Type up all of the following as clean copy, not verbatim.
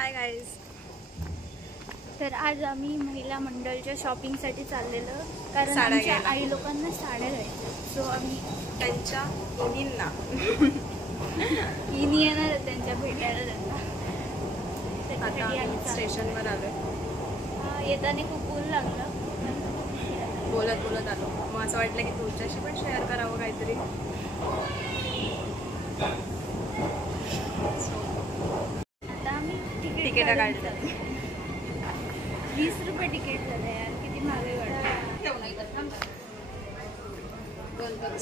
Hi guys. तर आज आम्ही महिला मंडळच्या शॉपिंगसाठी चाललेलो, कारण साड्या आमच्या घ्यायला. आई लोकांना साड्या घ्यायच्या. सो आम्ही त्यांच्या मुलींना इनी येणार आहे त्यांच्या भेटायला त्यांना. त्याच्यासाठी आम्ही आता स्टेशनवर आलोय. येताना खूप ऊन लागलं, बोलत बोलत आलो. मग असं वाटलं की तुमच्याशी पण शेअर करावं काहीतरी. आता आम्ही तिकीट काढलं. 20 रुपये तिकीट झालं यार, किती महागाई वाटते.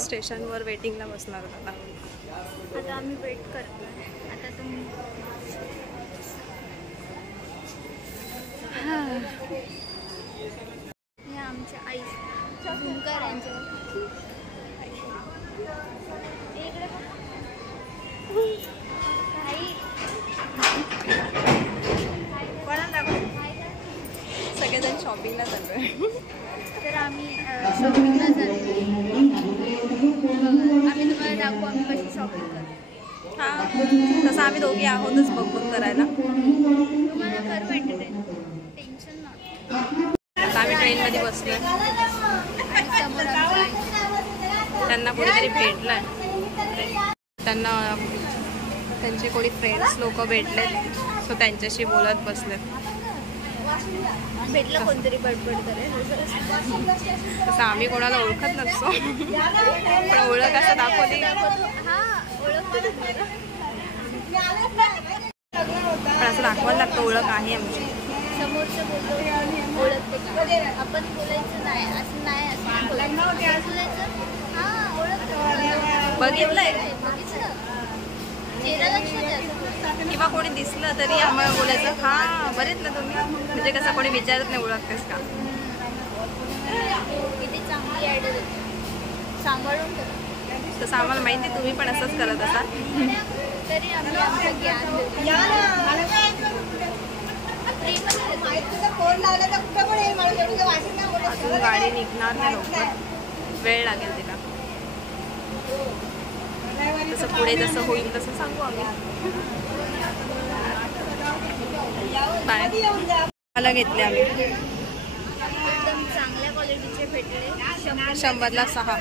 स्टेशनवर वेटिंगला बसणार आता. आता आम्ही वेट करतोय. आता तुम्ही हे आमच्या आई झुंकर यांच्या सगळेजण शॉपिंगला चाललोय. तर आम्ही शॉपिंगला जातो. आम्ही तुम्हाला दाखवू आम्ही कशी शॉपिंग करतो. हां, तसं आम्ही दोघी आहोतच बघून करायला. तुम्हाला करू एंटरटेन, टेन्शन नाही. आता आम्ही ट्रेनमध्ये बसलोय. आणि समोर आमचं आई. त्यांना कोणीतरी भेटलंय. त्यांना त्यांचे कोणी फ्रेंड्स लोक भेटलेत, सो त्यांच्याशी बोलत बसलेत. भेटलं कोणतरी बडबड करेल. तसं आम्ही कोणाला ओळखत नसतो, पण ओळख असं दाखवली. पण असं दाखवायला लागतं ओळख आहे आमची. समोरचं बोलतो ओळखते का, आपण बोलायचं नाही असं नाही, असं बोलायचं. हां ओळखतं, बघितलंय चेहरा लक्षात आहे. किंवा कोणी दिसलं तरी आम्हाला बोलायचं हां बरेच ना तुम्ही, म्हणजे कसं कोणी विचारत नाही ओळखतेस का. किती चांगली आयडिया देते, सांभाळून ठेव. तसं आम्हाला माहिती, तुम्ही पण असंच करत असाल. तरी आम्ही आमचं ज्ञान देतो. अजून गाडी निघणार नाही लवकर, वेळ लागेल तिला. तसं पुढे जसं होईल तसं सांगू आम्ही. बाय. मला घेतले आम्ही एकदम चांगल्या क्वालिटीचे भेटले. 100ला 6.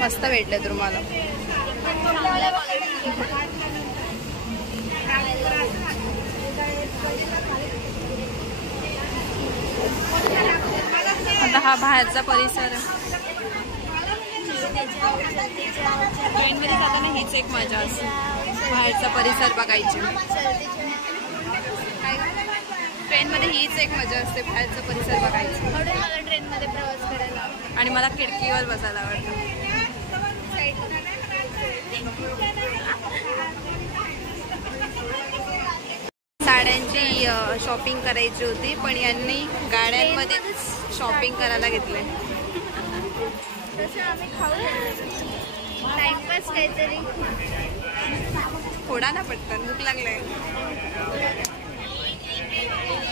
मस्त भेटले तुम्हाला. चांगल्या क्वालिटीचे. आता हा बाहेरचा परिसर. ट्रेनमध्ये जाताना हीच एक मजा असते, बाहेरचा परिसर बघायची. ट्रेनमध्ये हीच एक मजा असते, बाहेरचा परिसर बघायची. म्हणून मला ट्रेनमध्ये प्रवास करायला आवडतो. आणि मला खिडकीवर बसायला आवडतं. साड्यांची शॉपिंग करायची होती, पण यांनी गाड्यांमध्येच शॉपिंग करायला घेतले. तसं आम्ही खाऊ टाइमपास काहीतरी. थोडा ना पटकन, भूक लागलाय.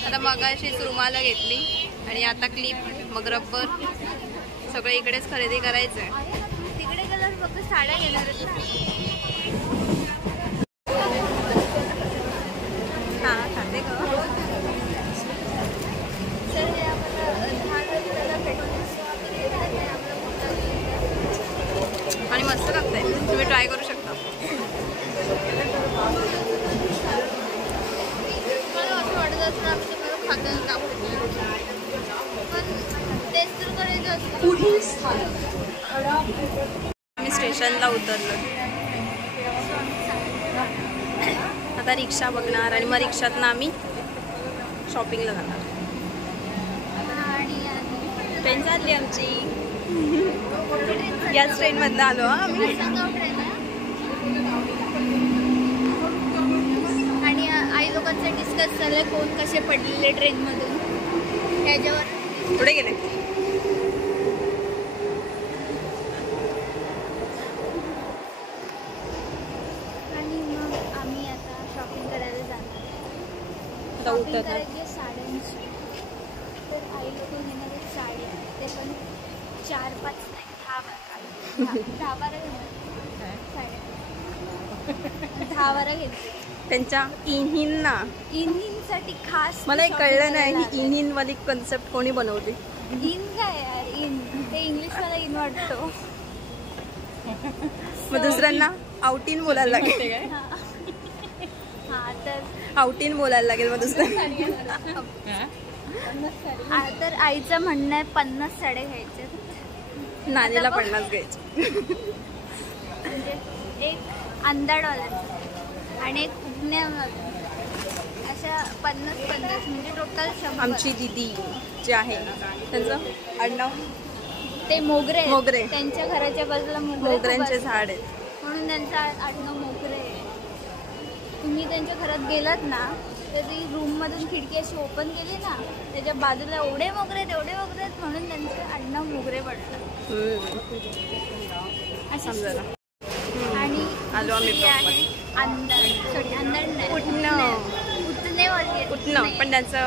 आता मगाशीच रुमाला घेतली आणि आता क्लिप, मग रब्बर, सगळं इकडेच खरेदी करायचंय. तिकडे गेल्यावर फक्त साड्या घेणार आहेत. हां खाते का. सर हे आम्हाला 10 रुपयाला भेटलं. आणि मस्त लागतंय, तुम्ही ट्राय करू शकता. मला असं वाटत असतं आम्ही तुम्हाला खाताना दाखवतो, पण टेस्ट तर करायचं असतं. आम्ही स्टेशनला उतरलो. आता रिक्षा बघणार आणि मग रिक्षातनं आम्ही शॉपिंगला जाणार. आणि ट्रेन चालली आमची. याच ट्रेनमधनं आलो आम्ही. आणि आई लोकांचं डिस्कस झालं कोण कसे पडलेले ट्रेनमधून, त्याच्यावर पुढे गेले. आणि मग आम्ही आता शॉपिंग करायला जाणार. शॉपिंग करायची साड्यांची. तर आई लोक घेणार साड्या, ते पण 4-5 नाही 10 प्रकार. 10-12 घेतले त्यांच्या इन्हिनना इनसाठी खास. मला एक कळलं नाही ही इन्हिन वाली कन्सेप्ट कोणी बनवली. इन काय यार, इन ते इंग्लिश मला इन वाटतो. मग दुसऱ्यांना आउटिन बोलायला लागेल. हा तर आउटिन बोलायला लागेल मग दुसऱ्यांना. तर आईचं म्हणणं आहे 50 साड्या घ्यायच्या. नानीला 50 घ्यायचे. म्हणजे एक अंधाडवाला आणि एक उपन्यावाला, अशा 50-50 म्हणजे टोटल 100. आमची दीदी जे आहे त्यांचं आडनाव ते मोगरे. मोगरे. त्यांच्या घराच्या बाजूला मोगऱ्यांचे झाड आहेत म्हणून त्यांचं आडनाव मोगरे आहे. तुम्ही त्यांच्या घरात गेलात ना तर ती रूममधून खिडकी अशी ओपन केली ना, त्याच्या बाजूला एवढे मोगरे आहेत म्हणून त्यांचं आडनाव मोगरे पडलं. समजा. आणि आलो आम्ही आहे अंदर उठणं पण त्यांचं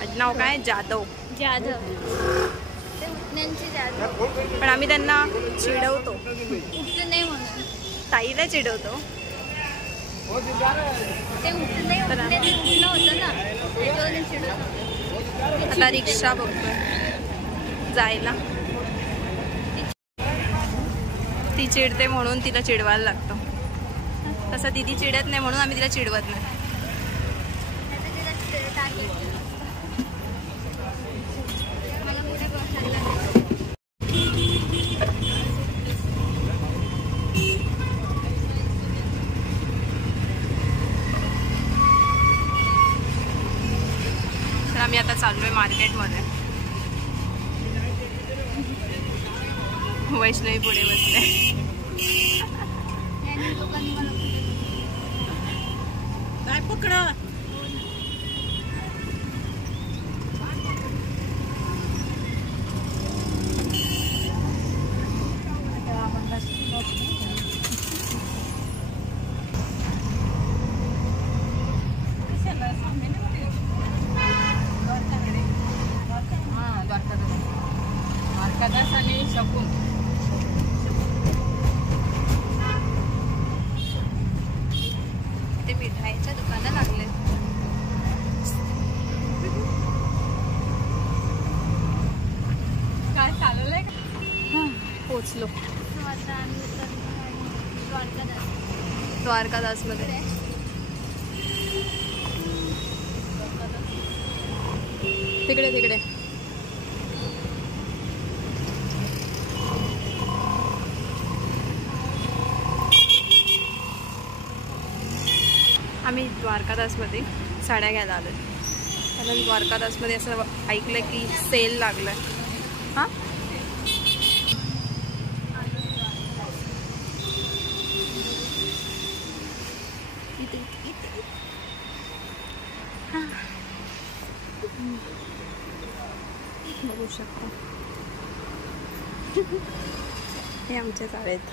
आडनाव काय जाधव. ते उठण्यांचे जाधव. पण आम्ही त्यांना चिडवतो उठणे म्हणून. ताईला चिडवतो. ते उठणे होतं ना त्याच्यावरून चिडवतो. आता रिक्षा बघतोय जायला. ती चिडते म्हणून तिला चिडवायला लागतं. तसं दीदी चिडत नाही म्हणून आम्ही तिला चिडवत नाही. मला पुढे बसायला तर आम्ही आता चाललोय मार्केटमध्ये. वैष्णवी पुढे बसले. काय पकड. आणि शकून ते मिठाईच्या दुकानात लागले. काय चालवलंय का. पोचलो द्वारकादास मध्ये. तिकडे आम्ही द्वारकादासमध्ये साड्या घ्यायला आलो. कारण द्वारकादासमध्ये असं ऐकलं की सेल लागलाय. हां बघू शकतो. हे आमच्या साड्या आहेत.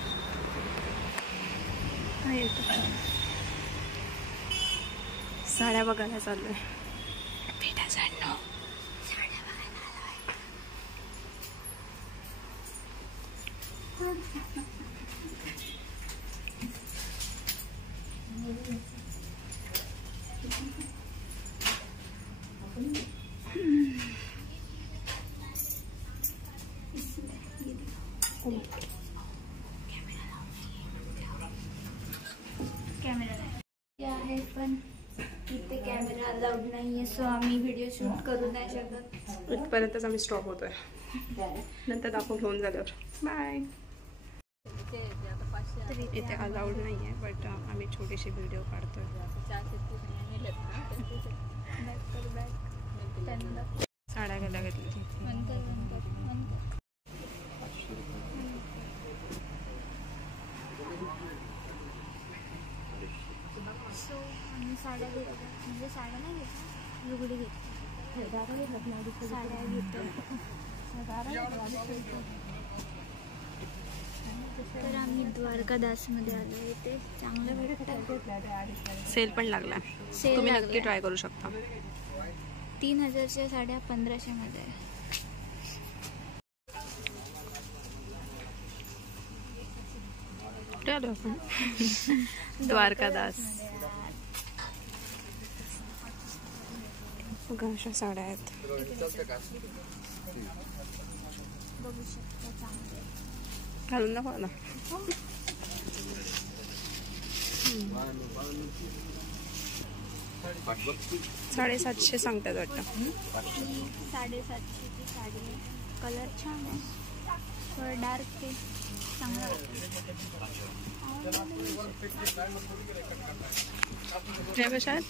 साड्या बघायला चाललोय. भेटा साड्या बघायला कॅमेरा आहे पण इथे कॅमेरा अलाउड नाहीये, सो आम्ही व्हिडिओ शूट करू नाही शकत. इथपर्यंतच आम्ही स्टॉप होतोय. नंतर दाखवून घेऊन झाल्यावर बाय. इथे अलाउड नाही आहे बट आम्ही छोटीशी व्हिडिओ काढतोय. साड्या घ्यायला घेतल्या. सो आम्ही साड्या घेतल्या, म्हणजे साड्या नाही घेतल्या, लुगडी घेतली. साड्या घेतो. तर आम्ही द्वारकादासमध्ये आलो. इथे चांगलं भेटतं. सेल पण लागला. तुम्ही नक्की ट्राय करू शकता. 3000च्या साड्या 1500 मध्ये. कुठे आलो आपण? द्वारकादास. बघा अशा साड्या आहेत. बघू शकता चांगले. घालून दाखवा ना. 750 सांगतात वाटतं. 750ची साडी आहे. कलर छान आहे. थोडं डार्क आहे. चांगला हे कशा आहेत?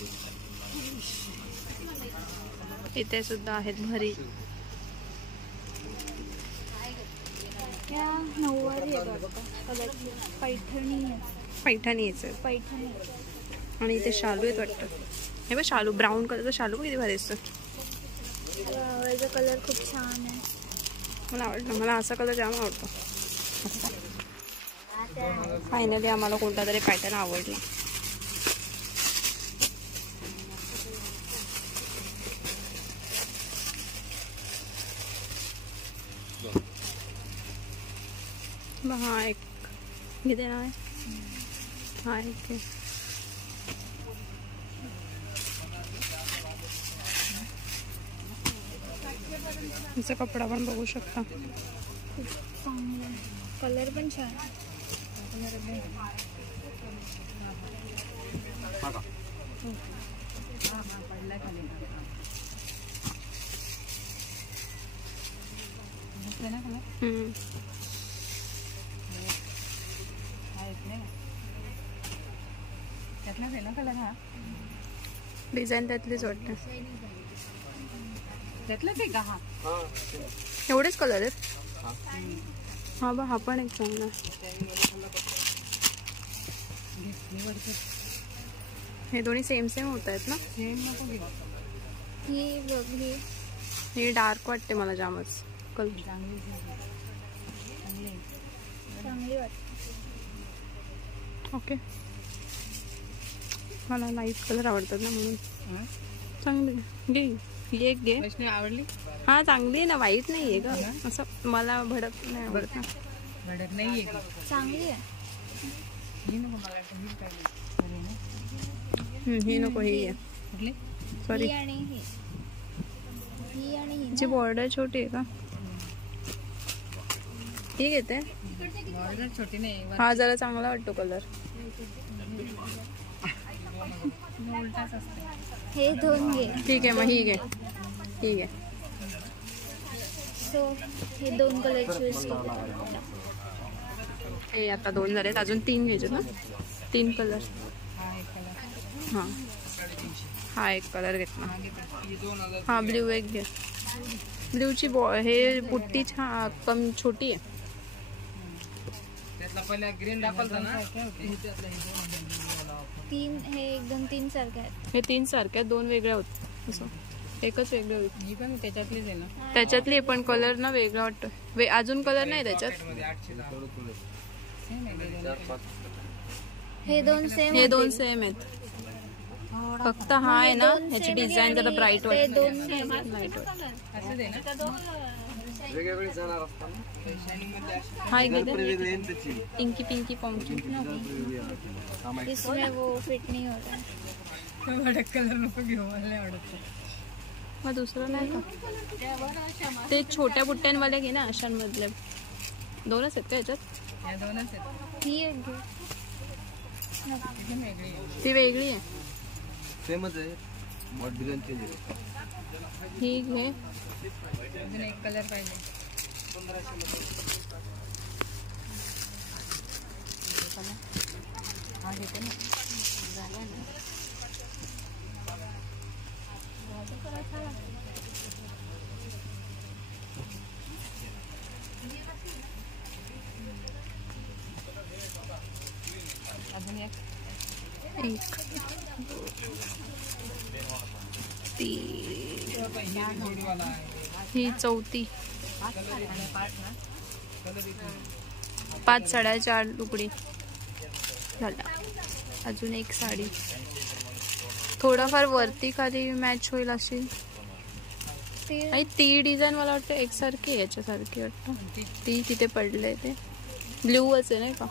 इथे सुद्धा आहेत भरी. या 9वारी आहे कलरची. पैठणी आहे. पैठणीच आहे. पैठणी आणि इथे शालू आहेत वाटतं. हे बघ शालू, ब्राऊन कलरचा शालू किती भारी असतं. याचा कलर खूप छान आहे. मला आवडतं. मला असा कलर जाम आवडतो. फायनली आम्हाला कोणता तरी पॅटर्न आवडला. हा एक किती नाव आहे? हा एक हिचा कपडा पण बघू शकता. खूप चांगला कलर पण छान. डिझाईन त्यातलीच वाटतं. त्यातलं ते का? एवढेच कलर आहेत. हा बा, हा पण एक चांगला. हे दोन्ही सेम सेम होत आहेत ना? ही बघली. हे डार्क वाटते मला जामच कलर. चांगली वाटते. ओके, मला लाईट कलर आवडतात ना म्हणून. चांगली घे. ही एक घे. आवडली? हा चांगली आहे ना, वाईट नाही आहे का? असं मला भडक नाही आवडत ना. भडक नाहीये. चांगली आहे. ही नको. ही आहे. सॉरी, ही आणि ही. ही आणि ही. जी बॉर्डर छोटी आहे का? ही घेते. बॉर्डर छोटी नाही. हा जरा चांगला वाटतो कलर. उलटाच असते. हे दोन घे. ठीक आहे, मग ही घे. ही घे. सो हे दोन कलर चूज केले. हे आता 2 झालेत, अजून 3 घ्यायचे ना. 3 कलर. हां, हा एक कलर घेतला. हा ब्ल्यू एक घे. ब्ल्यूची हे पुट्टी कम छोटी आहे. ग्रीन दाखवलं ना. 3 हे एकदम 3 सारखे आहेत. हे 3 सारख्या 2 वेगळ्या होत. असं एकच वेगळं होत. ही पण त्याच्यातलीच आहे ना. त्याच्यातली पण कलर ना वेगळा वाटतो. अजून कलर नाही त्याच्यात. हे दोन सेम. हे 2 सेम आहेत. फक्त हा आहे ना, ह्याची डिझाईन जरा ब्राईट वाटते. दोन सेम. लाईट वाटते. असं दे ना. हा एक पिंकी पिंकी पॉम्पकिन. इसमें वो फिट नहीं हो रहा. भडक कलर नको घेऊ. मला नाही आवडत. मग दुसरं नाही का? ते छोट्या बुट्ट्यांवाले घे ना, अशांमधले 2च आहेत का ह्याच्यात? या 2च आहेत. ही एक घे. एकदम वेगळी आहे. ती वेगळी आहे. सेमच आहे. डिझाईन चेंज आहे. ही घे. अजून एक कलर पाहिजे. हा घेते ना. झाला ना. अजून एक. ही चौथी. 5 साड्या 4 तुकडी झाला. अजून एक साडी थोडाफार वरती खाली मॅच होईल अशी. आणि ती डिझाईन मला वाटतं एकसारखी याच्यासारखी वाटतं. ती तिथे पडले. ते ब्ल्यूच आहे नाही का?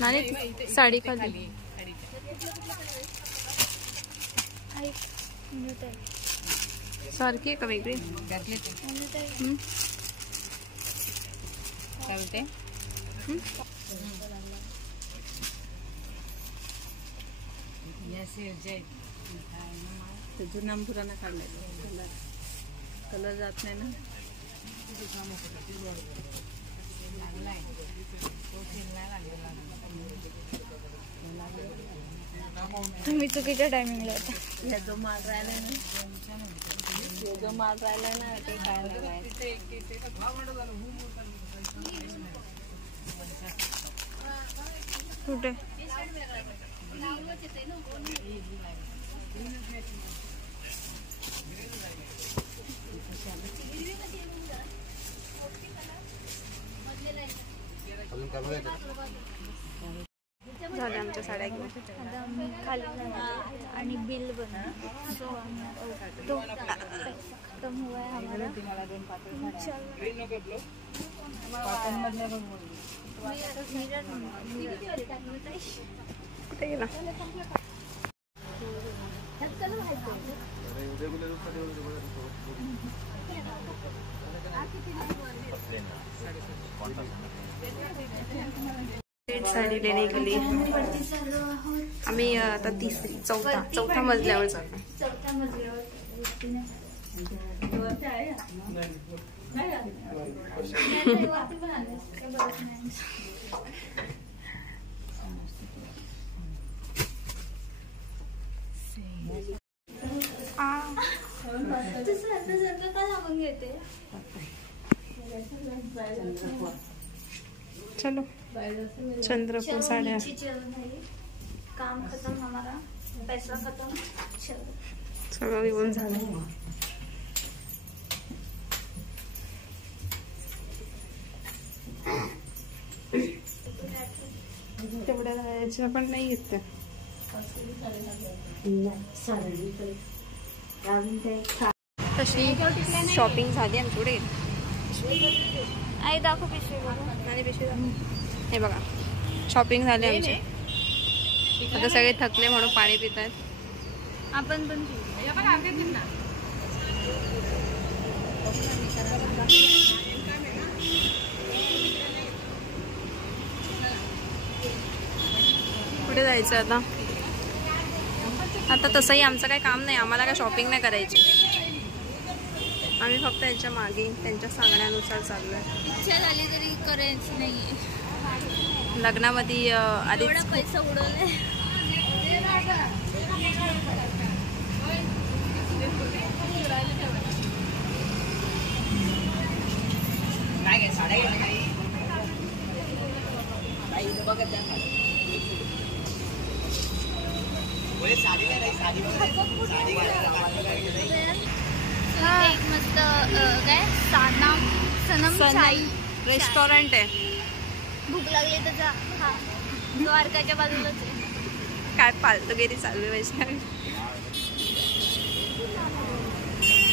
नाही साडी खाली ऐक, म्हणत आहे. सारखी आहे का वेगळी? म्हणत आहे. हम्म. चालते. जुना पुराणा काढलाय कलर जात नाही ना. तुम्ही चुकीच्या टायमिंगला होता. जो माल राहिलाय ना ते काय कुठे? अजून काय बघायचं? झाल्या आमच्या साड्या घेऊन. आता मी खाली जाणार आणि बिल बनवणार. सो तो खतम हुआ है हमारा. कुठे गेला? साडी लेणे गेली आम्ही. आता चौथा मजल्यावर चाललो. चौथ्या मजल्यावर का लावून घेते. चलो चंद्रपूर साड्या. काम खत्म हमारा, पैसा खत्म. चलो सगळं येऊन झालं. तेवढ्या जायच्या पण नाही येत त्या. तशी शॉपिंग झाली आमच्याकडे. आई दाखव पिशवी बघू. आणि पिशवी हे बघा शॉपिंग झाली आमची. आता सगळे थकले म्हणून पाणी पित आहेत. आपण पण कुठे जायचं आता? आता तसंही आमचं काही काम नाही. आम्हाला काय शॉपिंग नाही करायची. आम्ही फक्त यांच्या मागे त्यांच्या सांगण्यानुसार चाललोय. इच्छा झाली तरी करायची नाहीये. लग्नामध्ये आधी एवढा पैसा उडवलाय. एक मस्त काय सनम चाई रेस्टॉरंट आहे. भूक लागली त्याचा. हा द्वारकाच्या बाजूलाच आहे. काय फालतूगिरी चालू आहे वैष्णवी.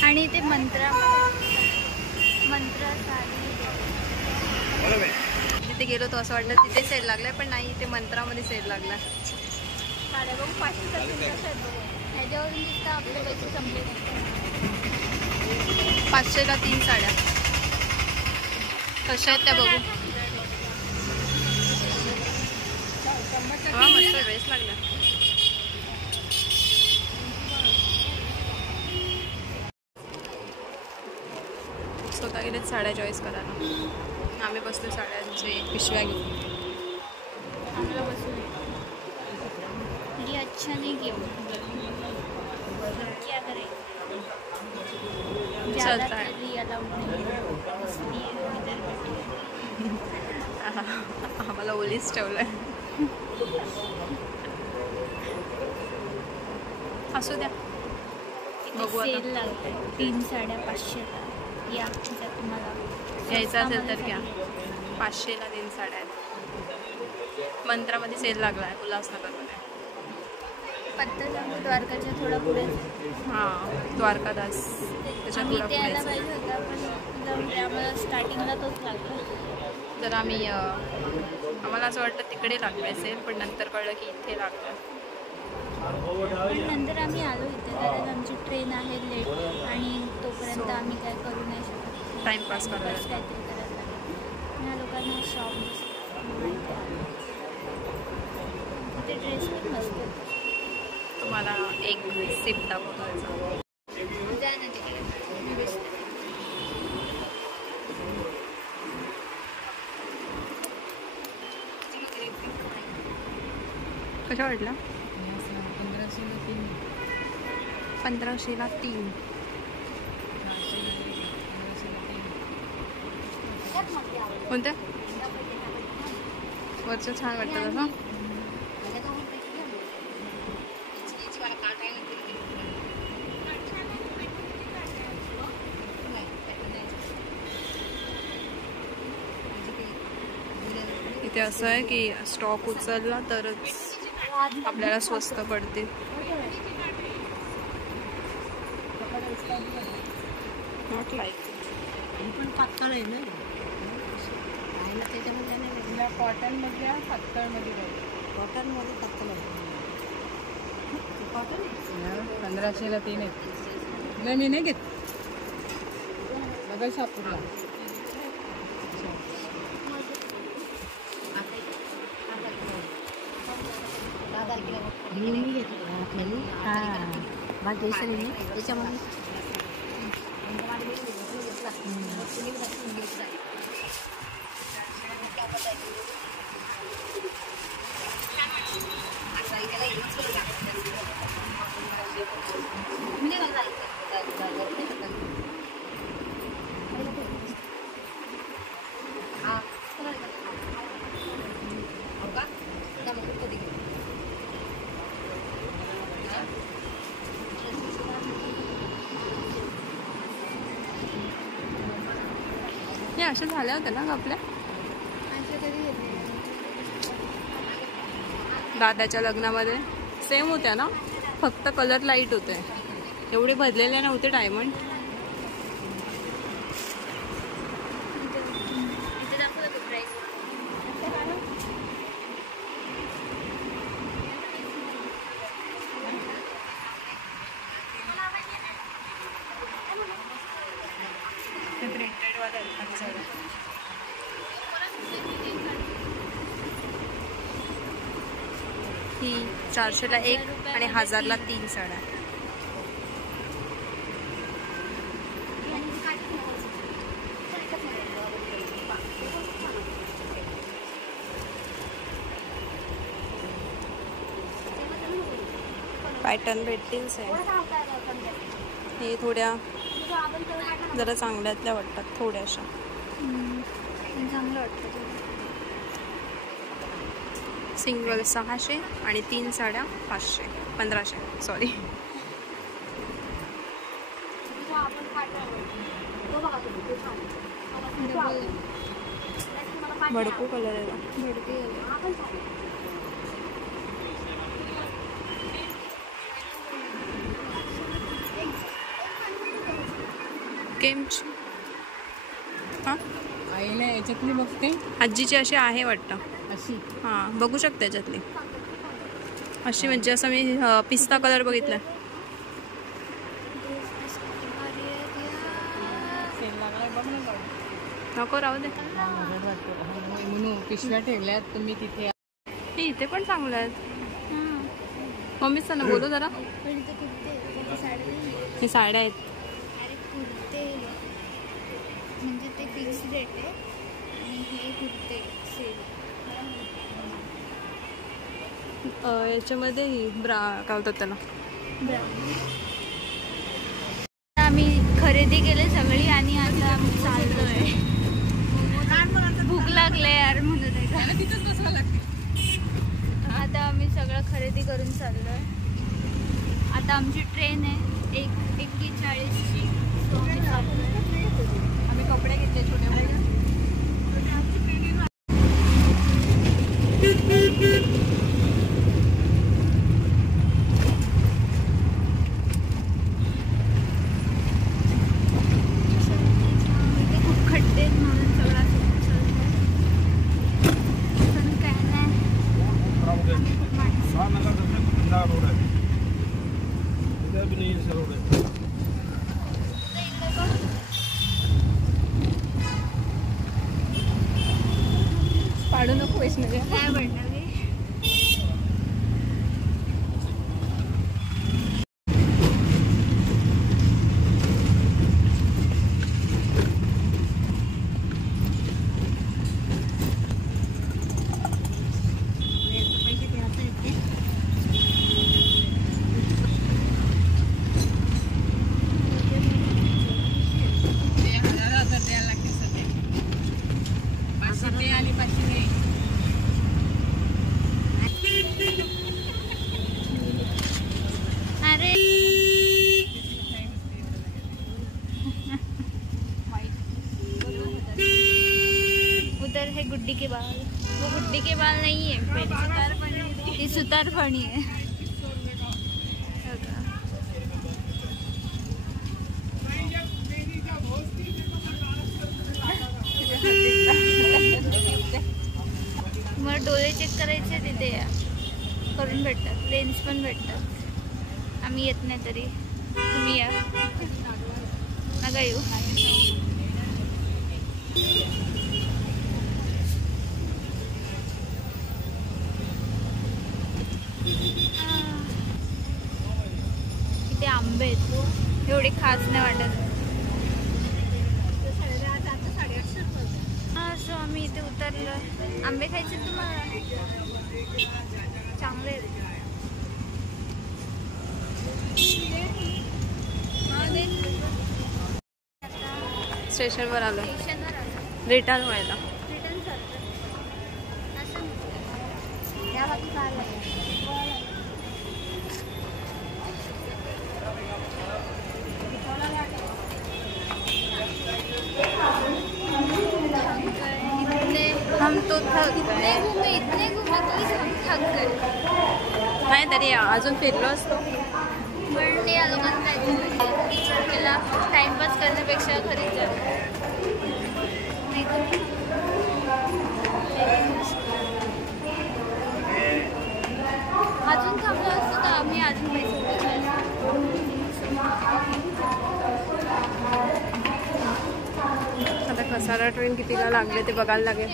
आणि ते मंत्र साडी. तिथे गेलो तो असं वाटलं तिथे सेल लागलाय पण नाही. ते मंत्रामध्ये सेल लागलाय. साड्या बघू 500 ह्याच्यावरून दिसतं आपले पैसे संपले नाही. 500ला 3 साड्या कशा आहेत त्या बघू. हा मस्त ड्रेस लागला. स्वतः गेलेच साड्या चॉईस करायला. आम्ही बसलो साड्यांचे पिशव्या घेऊन. आम्हाला बसून ये अच्छा नहीं किया. क्या करें, चलता है. आम्हाला ओलीच ठेवलंय. असू द्या बघू आता. सेल लागतंय. 3 साड्या 500ला. या जर तुम्हाला घ्यायचं असेल तर घ्या. 500ला 3 साड्या आहेत. मंत्रामध्ये सेल लागला आहे उल्हासनगरमध्ये. पत्ता सांगू द्वारकाच्या थोडा पुढे. हां द्वारकादास त्याच्या आम्ही थोडा ते यायला पुढे. पाहिजे होता पण जाऊन आम्हाला स्टार्टिंगला तोच लागला. तर आम्ही आम्हाला असं वाटतं तिकडे लागलं असेल, पण नंतर कळलं की इथे लागलं. पण नंतर आम्ही आलो इथे कारण आमची ट्रेन आहे लेट आणि तोपर्यंत आम्ही काय करू नाही शकत. टाइमपास करायला. काहीतरी करायला लागेल. ह्या लोकांना शॉप तिथे ड्रेस पण मस्त होते. तुम्हाला एक सिप दाखवतो. जा ना तिकडे मी बसते. कशा वाटला? 1500ला 3. कोणत्या वरचं छान वाटतं तसं. इथे असं आहे की स्टॉक उचलला तरच आपल्याला स्वस्त पडते. नॉट लाईक पण पातळ आहे ना त्याच्यामध्ये कॉटन मधल्या पातळ मध्ये कॉटन मध्ये पातळ कॉटन 1500ला 3 आहेत. नाही मी नाही घेत. बघा शापूरला मी घेतली. हां माझ्या पैशाने त्याच्यामध्ये हे अशा झाल्या होत्या ना आपल्या दादाच्या लग्नामध्ये सेम होत्या ना, फक्त कलर लाईट होते. एवढे बदलेले नव्हते डायमंड. ही 400ला 1 आणि 1000ला 3 साड्या. पॅटर्न भेटतील सेम. हे थोड्या जरा चांगल्यातल्या वाटतात, थोड्याशा चांगलं वाटतं. सिंगल 600 आणि 3 साड्या 500 1500 सॉरी. भडकू कलर आहे. केमची हां आई ना याच्यातली बघते. आजीची अशी आहे वाटतं. अशी हां बघू शकते याच्यातली अशी. म्हणजे असं मी पिस्ता कलर बघितला. नको राहू दे. म्हणून पिशव्या ठेवल्यात तुम्ही तिथे. हे इथे पण चांगलं आहेत. मम्मीच ना बोलू जरा. हे साड्या आहेत. अरे कुर्ते म्हणजे ते फिक्स रेट आहे आणि हे कुर्ते सेल. याच्यामध्ये ही ब्रा काय होतात त्याला. आम्ही खरेदी केली सगळी आणि आता आम्ही चाललोय. भूक लागले यार म्हणून आता आम्ही सगळं खरेदी करून चाललोय. आता आमची ट्रेन आहे 1:41ची. आम्ही कपडे घेतले छोटे मोठे. खूप खड्डे म्हणून सगळा पाडू नको वैष्णवी. काय पडणार मी. अरे उधर है गुड्डी के बाल. वो गुड्डी के बाल नहीं है, ये सुतार फणी है. मला डोळे चेक करायचे तिथे या करून भेटतात, लेन्स पण भेटतात. आम्ही येत नाही तरी तुम्ही या, नका येऊ. इथे आंबे आहेत, एवढे खास नाही वाटत. हा सो आम्ही इथे उतरलो. आंबे खायचे तुम्हाला? चांगले आहेत. स्टेशनवर आलो स्टेशनवर आलो. रिटर्न व्हायला. रिटर्न चालतं असं या बाकी काय हम तो थक इतने घुमे की हम थक गए. नाही तरी अजून फिरलो असतो. पण या लोकांना विचार केला टाइमपास करण्यापेक्षा घरी जा. नाही तर अजून थांबलो असतो तर आम्ही अजून पैसे आता कसारा ट्रेन कितीला लागले ते बघायला लागेल.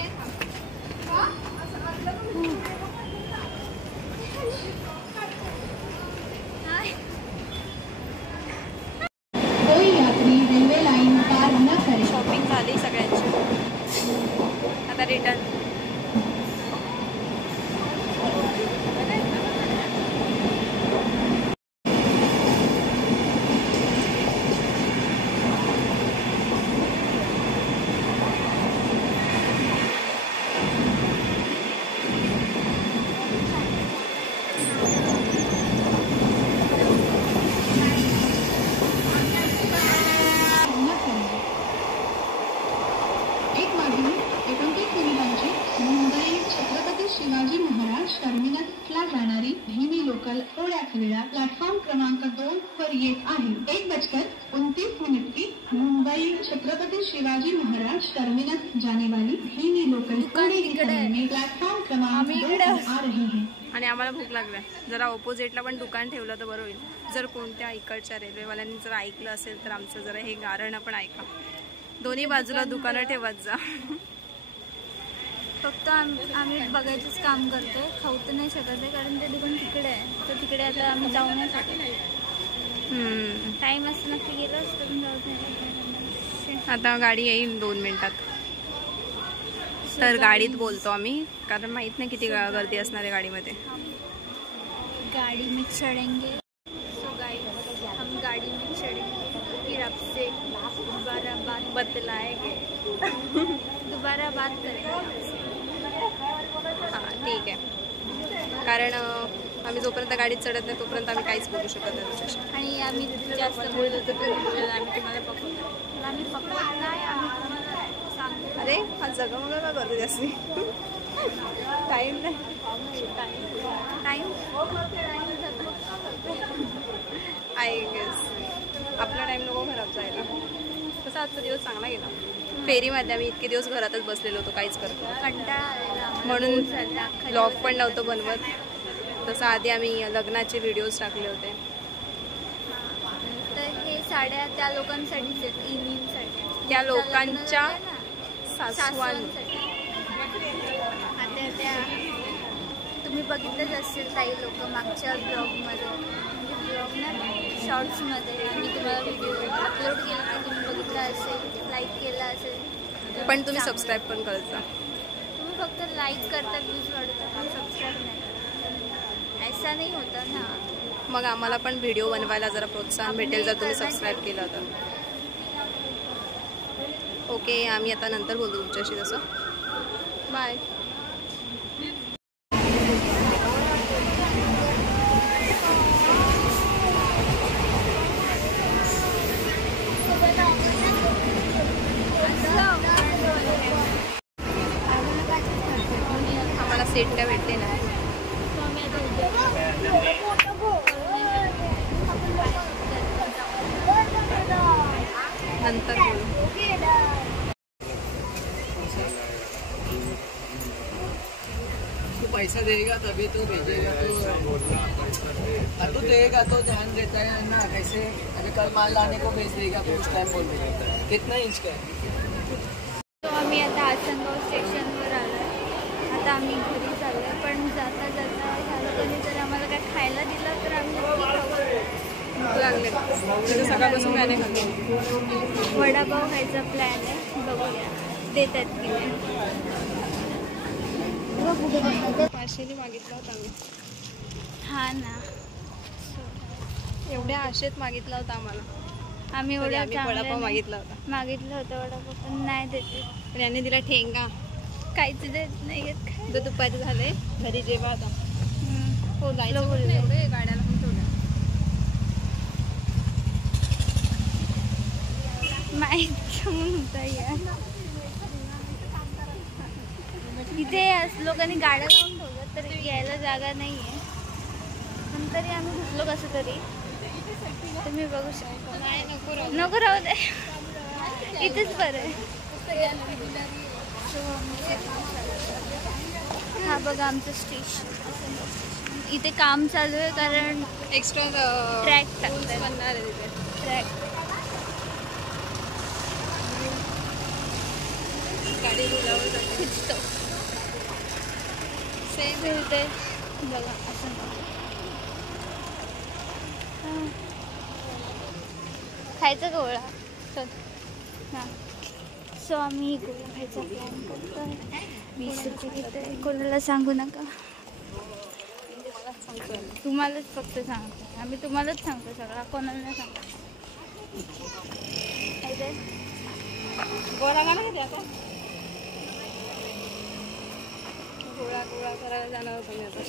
शॉपिंग झाली सगळ्यांची, आता रिटर्न. मुंबई छत्रपती शिवाजी महाराज टर्मिनसला जाणारी धीमी लोकल थोड्याच वेळात प्लॅटफॉर्म क्रमांक 2 वर येत आहे. 1:29 की मुंबई छत्रपति शिवाजी महाराज टर्मिनस जाने वाली धीमी लोकल प्लॅटफॉर्म क्रमांक 2 आ रही है. आणि आम्हाला भूक लागल्या. जरा ऑपोजिटला पण दुकान ठेवलं तर बरं होईल. जर कोणत्या इकडच्या रेल्वेवाल्यांनी जर ऐकलं असेल तर आमचं जरा हे गारणं पण ऐका. दोन्ही बाजूला दुकानं ठेवत जा. फक्त आम्ही बघायचंच काम करतोय, खाऊ तर नाही शकत आहे कारण ते दुकान तिकडे आहे. तर तिकडे आता आम्ही जाऊ नाही शकत. टाइम असं नक्की गेलं असतं पण जाऊ नाही. आता गाडी येईल 2 मिनिटात. तर गाडीत बोलतो आम्ही कारण माहित नाही किती गर्दी असणार आहे गाडीमध्ये. गाड़ी में चढ़ेंगे. सो गाइस हम गाड़ी में चढ़ेंगे, फिर आपसे दोबारा बात बतलाएंगे. दोबारा बात करेंगे. हां ठीक आहे. कारण आम्ही जोपर्यंत गाडीत चढत नाही तोपर्यंत आम्ही काहीच बोलू शकत नाही तुझ्याशी. आणि आम्ही जास्त बोललो तर आम्ही तुम्हाला पकडतो. आम्ही पकडत नाही, आम्ही तुम्हाला सांगतो. अरे हा जगमग का करतो जास्ती. टाईम नाही. टाइम आय गेस आपला टाईम नको खराब जायला. तसा आजचा दिवस चांगला गेला. फेरीमध्ये आम्ही इतके दिवस घरातच बसलेलो होतो, काहीच करत नव्हतो. कंटाळा आलेला म्हणून ब्लॉग पण नव्हतं बनवत. तसं आधी आम्ही लग्नाचे व्हिडिओज टाकले होते. तर हे साड्या त्या लोकांसाठीच आहेत, इव्हिनिंगसाठी. त्या लोकांच्या सासवांसाठी. आता त्या तुम्ही बघितलंच असेल काही लोक मागच्या ब्लॉगमध्ये, म्हणजे ब्लॉग ना शॉर्ट्समध्ये आम्ही तुम्हाला व्हिडिओ अपलोड केला तर तुम्ही बघितला असेल, लाईक केला असेल. पण तुम्ही सबस्क्राईब पण करत जा. तुम्ही फक्त लाईक करता, व्ह्यूज वाढवता, पण सबस्क्राईब नाही करता. ऐसा नाही होता ना. मग आम्हाला पण व्हिडिओ बनवायला जरा प्रोत्साहन भेटेल जर तुम्ही सबस्क्राईब केलं तर. ओके, आम्ही आता नंतर बोलू तुमच्याशी तसं. बाय. आम्हाला सीट काय भेटते ना. नंतर बोलू. तो पैसा देगा तभी तो भेजेगा, तो देगा तो ध्यान देता है ना. कैसे अभी कल माल लाने को भेज देगा तो उस टाइम बोल देगा कितना इंच का है. तो आम्ही आता आसनगाव स्टेशनवर आलो आहे. आता आम्ही घरी चाललो आहे, पण जाता जाता कोणी जर आम्हाला काय खायला दिलं तर आम्ही नक्की खाऊ. लागले सकाळपासून काय नाही खाल्लं. वडापाव खायचा प्लॅन आहे, बघूया देतात की नाही. आशेने मागितला होता आम्ही. हा ना, एवढ्या आशेत मागितला होता आम्हाला. आम्ही तरी एवढं आम्ही वडापाव चांगलं मागितला होता. मागितलं होतं वडापाव, पण नाही देते. पण याने दिला ठेंगा. काहीच देत नाही येत काय. तर दुपारी झाले घरी जेव्हा आता हो जायचं जायचं बोलले एवढे गाड्याला पण ठेवल्या. माहीत होता यार. इथे लोकांनी गाड्या लावून ठेवल्या तरी यायला जागा नाही आहे, पण तरी आम्ही घुसलो कसं तरी. तुम्ही बघू शकता. नको राहू दे, इथेच बरं आहे. हा बघा आमचं स्टेशन. इथे काम चालू आहे कारण एक्स्ट्रा ट्रॅक टाकतात. बनणार आहे तिथे. ट्रॅक गाडी रुलावर जाते. खिचतो सेम इथे बघा असं. खायचं गोळा चल हां. सो आम्ही गोळा खायचा प्लॅन करतो. 20 रुपये घेतो. कोणाला सांगू नका, तुम्हालाच फक्त सांगतो. आम्ही तुम्हालाच सांगतो सगळा, कोणाला नाही सांगतो. गोळा घाला कधी आता. गोळा करायला जाणार होतो मी आता.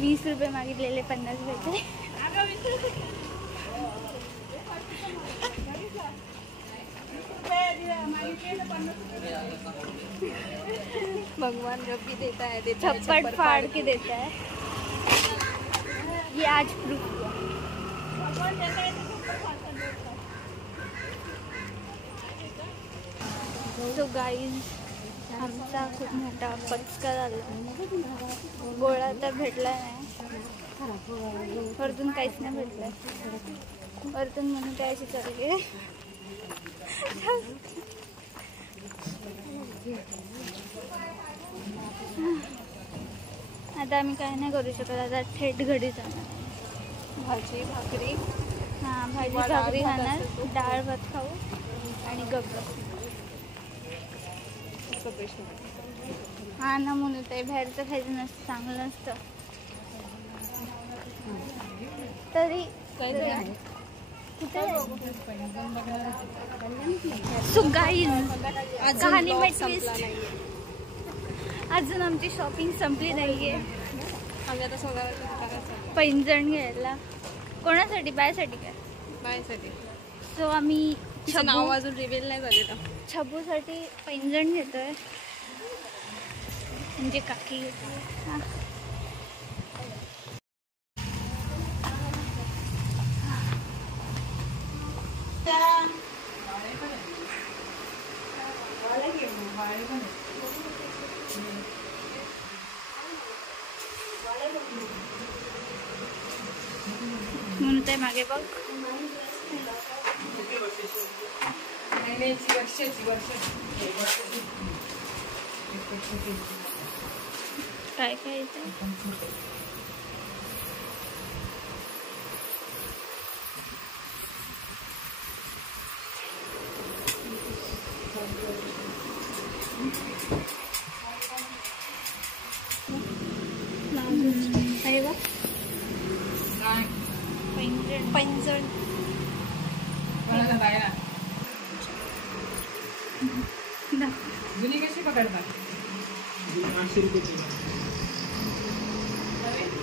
20 रुपये मागितलेले 50 भेटले. भगवान जब भी देता है थप्पड़ फाड़ के देता है. ये आज प्रूफ हुआ. तो गाईज आमचा खूप मोठा पचका झाला. गोळा तर भेटला नाही, वरतून काहीच नाही भेटलं. वरतून म्हणून काय अशी चालली आहे. आता आम्ही काय नाही करू शकत. आता थेट घरी जाणार. भाजी भाकरी. हां, भाजी भाकरी खाणार, डाळ भात खाऊ आणि गप्प. हा ना, म्हणून ते बाहेरचं खायचं नसतं, चांगलं नसतं. तरी सो गाईज कहाणी में ट्विस्ट. अजून आमची शॉपिंग संपली नाहीये. आम्ही आता सोडायला पैंजण घ्यायला. कोणासाठी? बायसाठी काय? बायसाठी. सो आम्ही नाव अजून रिव्हील नाही झालेलं. छबूसाठी पैंजण घेतोय, म्हणजे काकी घेतोय. हां, म्हणून ते मागे बघ. काय काय येतं आहे बघ पैंजण जुनी कशी पकडतात?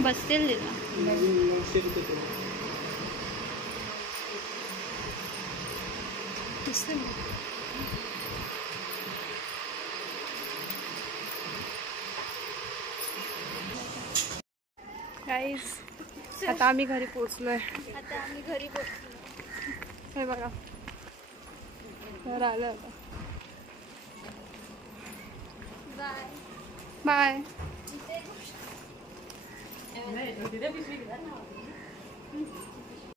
बसतील तिला गाईज आता आम्ही घरी पोचलोय. आता आम्ही घरी पोहोचलो. हे बघा घर आलं आता. Bye bye.